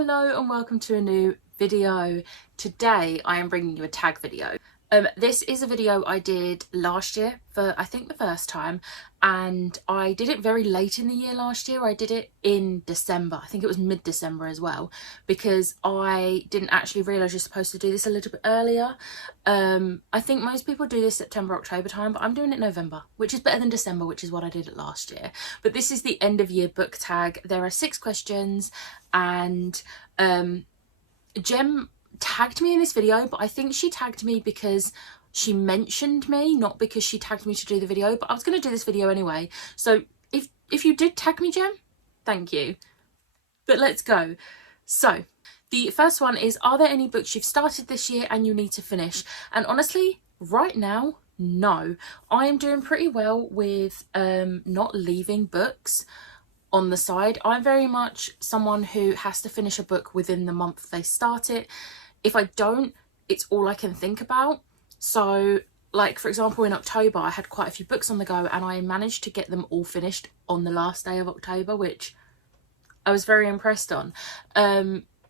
Hello and welcome to a new video. Today I am bringing you a tag video. This is a video I did last year for I think the first time, and I did it very late in the year last year. I did it in December. I think it was mid-December as well, because I didn't actually realise you're supposed to do this a little bit earlier. I think most people do this September, October time, but I'm doing it November, which is better than December, which is what I did it last year. But this is the end of year book tag. There are 6 questions, and Jem tagged me in this video, but I think she tagged me because she mentioned me, not because she tagged me to do the video. But I was going to do this video anyway, so if you did tag me, Jem, thank you. But let's go. So the first one is, are there any books you've started this year and you need to finish? And honestly, right now, no. I am doing pretty well with not leaving books on the side. I'm very much someone who has to finish a book within the month they start it. If I don't, it's all I can think about. So like, for example, in October I had quite a few books on the go, and I managed to get them all finished on the last day of October, which I was very impressed on.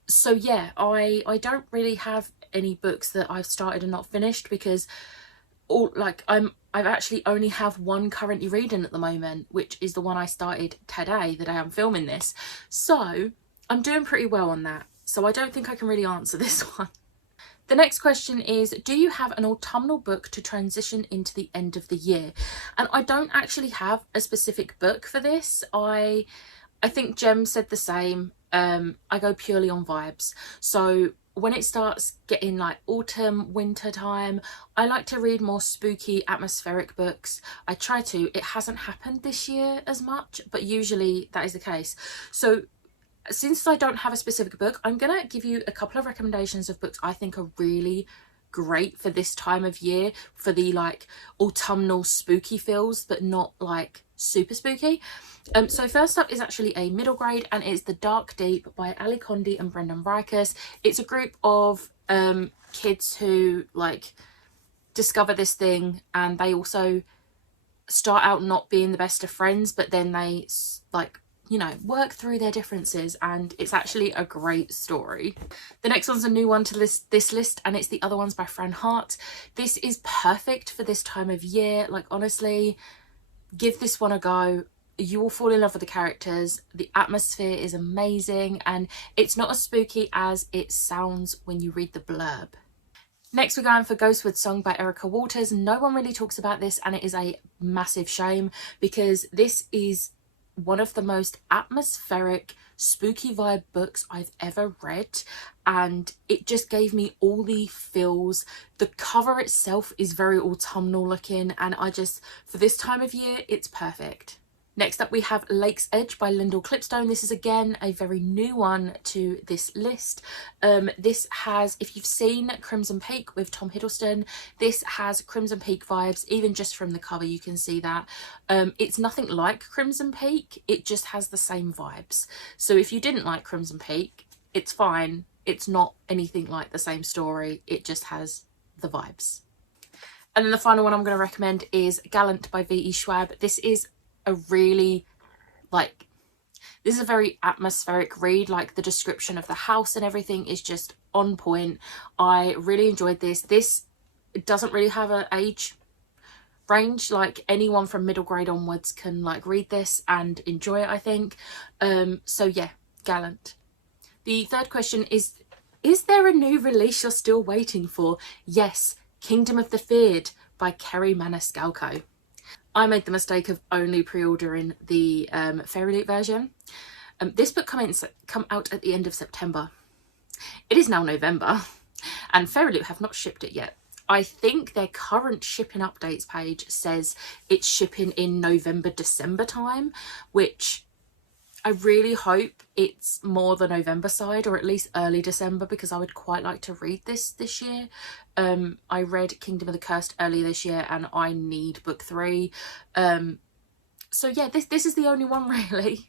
So yeah, I don't really have any books that I've started and not finished, because I've actually only have one currently reading at the moment, which is the one I started today, the day I'm filming this. So I'm doing pretty well on that. So I don't think I can really answer this one. The next question is, do you have an autumnal book to transition into the end of the year? And I don't actually have a specific book for this. I think Jem said the same. I go purely on vibes. So when it starts getting like autumn, winter time, I like to read more spooky, atmospheric books. I try to. It hasn't happened this year as much, but usually that is the case. So since I don't have a specific book, I'm gonna give you a couple of recommendations of books I think are really great for this time of year, for the like autumnal spooky feels, but not like super spooky. So first up is actually a middle grade, and it's The Dark Deep by Ali Condie and Brendan Rikus. It's a group of kids who like discover this thing, and they also start out not being the best of friends, but then they like, you know, work through their differences, and it's actually a great story. The next one's a new one to this list, and it's The Other Ones by Fran Hart. This is perfect for this time of year. Like, honestly, give this one a go. You will fall in love with the characters. The atmosphere is amazing, and it's not as spooky as it sounds when you read the blurb. Next, we're going for Ghostwood Song by Erica Waters. No one really talks about this, and it is a massive shame, because this is one of the most atmospheric, spooky vibe books I've ever read, and it just gave me all the feels. The cover itself is very autumnal looking, and for this time of year, it's perfect. Next up we have Lake's Edge by Lyndall Clipstone. This is again a very new one to this list. This has, if you've seen Crimson Peak with Tom Hiddleston, this has Crimson Peak vibes. Even just from the cover you can see that. It's nothing like Crimson Peak, it just has the same vibes. So if you didn't like Crimson Peak, it's fine. It's not anything like the same story, it just has the vibes. And then the final one I'm going to recommend is Gallant by V.E. Schwab. This is a really this is a very atmospheric read. Like, the description of the house and everything is just on point. I really enjoyed this. This doesn't really have an age range. Like, anyone from middle grade onwards can like read this and enjoy it, I think. So yeah, Gallant. The third question is there a new release you're still waiting for? Yes, Kingdom of the Feared by Kerri Maniscalco. I made the mistake of only pre-ordering the Fairyloot version. This book come out at the end of September. It is now November, and Fairyloot have not shipped it yet. I think their current shipping updates page says it's shipping in November, December time, which I really hope it's more the November side, or at least early December, because I would quite like to read this year. I read Kingdom of the Cursed earlier this year, and I need book 3. So yeah, this is the only one really.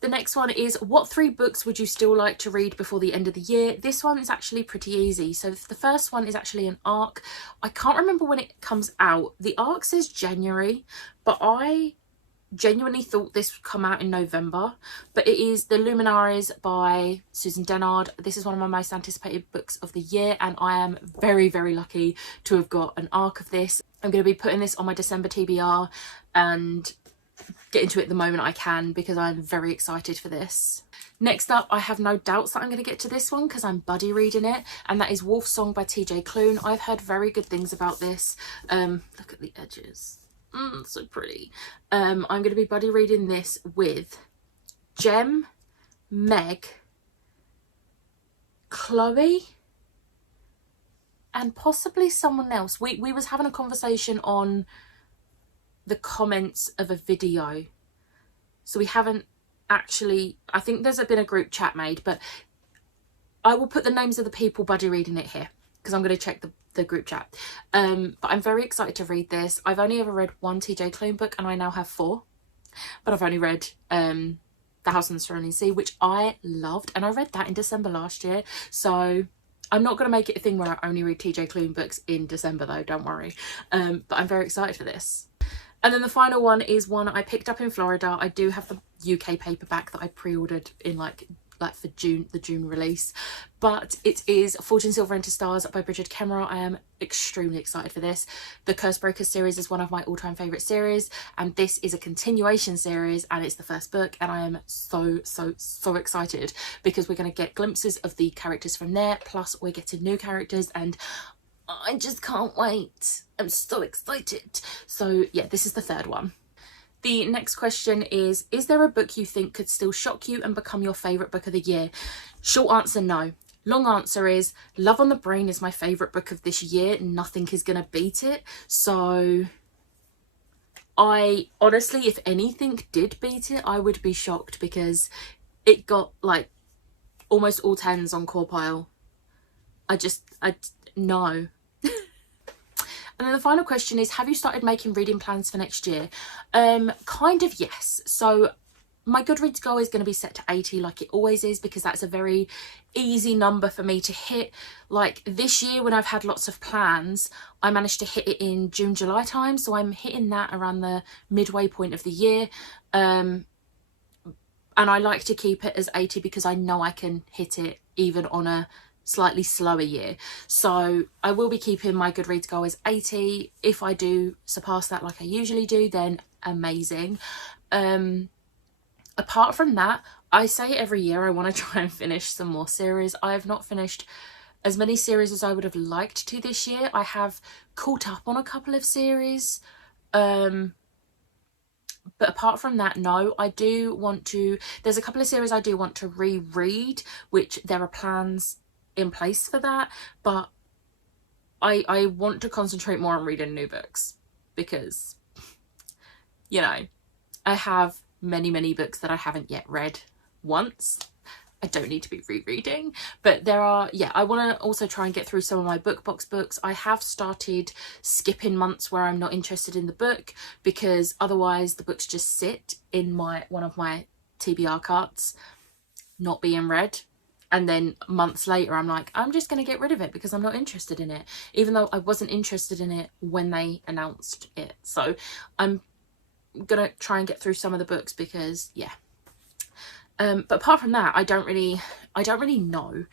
The next one is, what 3 books would you still like to read before the end of the year? This one is actually pretty easy. So the first one is actually an ARC. I can't remember when it comes out. The ARC says January, but I genuinely thought this would come out in November, but it is The Luminaries by Susan Dennard. This is one of my most anticipated books of the year, and I am very, very lucky to have got an ARC of this. I'm going to be putting this on my December TBR and get into it the moment I can, because I'm very excited for this. Next up, I have no doubts that I'm going to get to this one because I'm buddy reading it, and that is Wolf Song by TJ Klune. I've heard very good things about this. Look at the edges. So pretty. I'm going to be buddy reading this with Jem, Meg, Chloe, and possibly someone else. We was having a conversation on the comments of a video, so we haven't actually, I think there's been a group chat made, but I will put the names of the people buddy reading it here because I'm going to check the group chat. But I'm very excited to read this. I've only ever read one TJ Klune book, and I now have 4, but I've only read The House on the Surrounding Sea, which I loved, and I read that in December last year. So I'm not going to make it a thing where I only read TJ Klune books in December though, don't worry. But I'm very excited for this. And then the final one is one I picked up in Florida. I do have the UK paperback that I pre-ordered in like for June, the June release, but it is Fortune Silver into Stars by Brigid Kemmerer. I am extremely excited for this. The Curse Breakers series is one of my all-time favourite series, and this is a continuation series, and it's the first book, and I am so excited because we're going to get glimpses of the characters from there, plus we're getting new characters, and I just can't wait. I'm so excited. So yeah, this is the third one. The next question is there a book you think could still shock you and become your favourite book of the year? Short answer, no. Long answer is Love on the Brain is my favourite book of this year. Nothing is going to beat it. So I honestly, if anything did beat it, I would be shocked because it got like almost all 10s on Core no. And then the final question is, have you started making reading plans for next year? Kind of, yes. So my Goodreads goal is going to be set to 80 like it always is, because that's a very easy number for me to hit. Like this year when I've had lots of plans, I managed to hit it in June, July time. So I'm hitting that around the midway point of the year. And I like to keep it as 80 because I know I can hit it even on a slightly slower year. So I will be keeping my Goodreads goal as 80. If I do surpass that like I usually do, then amazing. Apart from that, I say every year I want to try and finish some more series. I have not finished as many series as I would have liked to this year. I have caught up on a couple of series, but apart from that, no. I do want to, there's a couple of series I do want to reread, which there are plans in place for that, but I want to concentrate more on reading new books because, you know, I have many books that I haven't yet read once. I don't need to be rereading, but there are, yeah, I want to also try and get through some of my BookBox books. I have started skipping months where I'm not interested in the book, because otherwise the books just sit in one of my TBR carts not being read, and then months later I'm like, I'm just going to get rid of it because I'm not interested in it, even though I wasn't interested in it when they announced it. So I'm gonna try and get through some of the books because, yeah. But apart from that, I don't really know.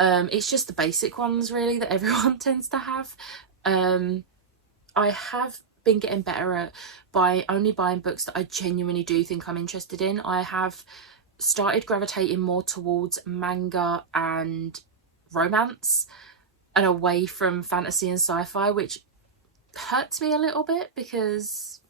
It's just the basic ones really that everyone tends to have. I have been getting better at only buying books that I genuinely do think I'm interested in. I have started gravitating more towards manga and romance and away from fantasy and sci-fi, which hurts me a little bit because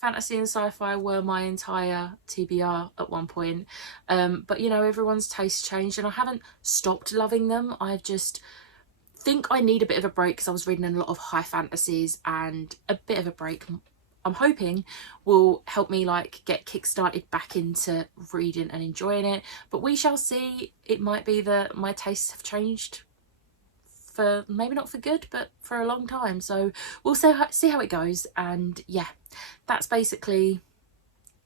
fantasy and sci-fi were my entire TBR at one point. But you know, everyone's taste changed and I haven't stopped loving them. I just think I need a bit of a break because I was reading a lot of high fantasies, and a bit of a break I'm hoping will help me like get kick-started back into reading and enjoying it. But we shall see. It might be that my tastes have changed for, maybe not for good, but for a long time. So we'll see how it goes. And yeah, that's basically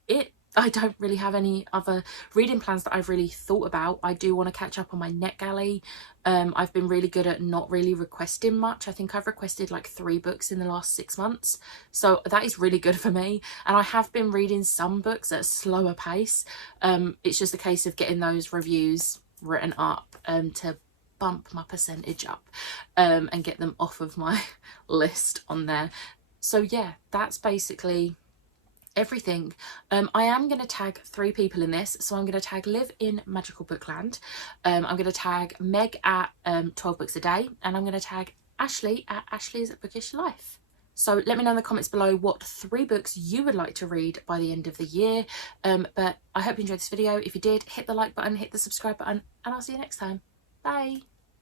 it I don't really have any other reading plans that I've really thought about. I do want to catch up on my NetGalley. I've been really good at not really requesting much. I think I've requested like 3 books in the last 6 months. So that is really good for me. And I have been reading some books at a slower pace. It's just a case of getting those reviews written up to bump my percentage up and get them off of my list on there. So yeah, that's basically everything. I am going to tag 3 people in this, so I'm going to tag Liv in Magical Bookland, I'm going to tag Meg at 12 Books a Day, and I'm going to tag Ashley at Ashley's Bookish Life. So let me know in the comments below what 3 books you would like to read by the end of the year. But I hope you enjoyed this video. If you did, hit the like button, hit the subscribe button, and I'll see you next time. Bye.